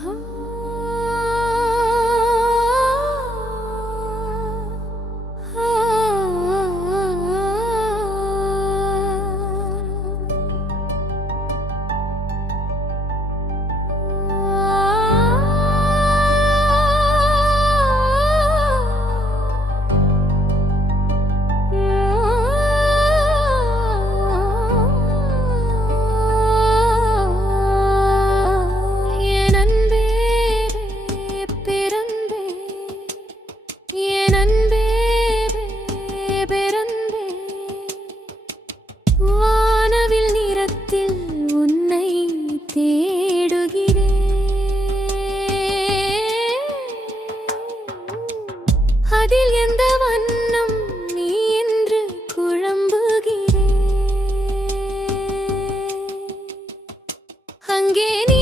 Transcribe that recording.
Uh-huh. அதில் எந்த வண்ணம் நீ என்று குழம்புகிறே? அங்கே நீ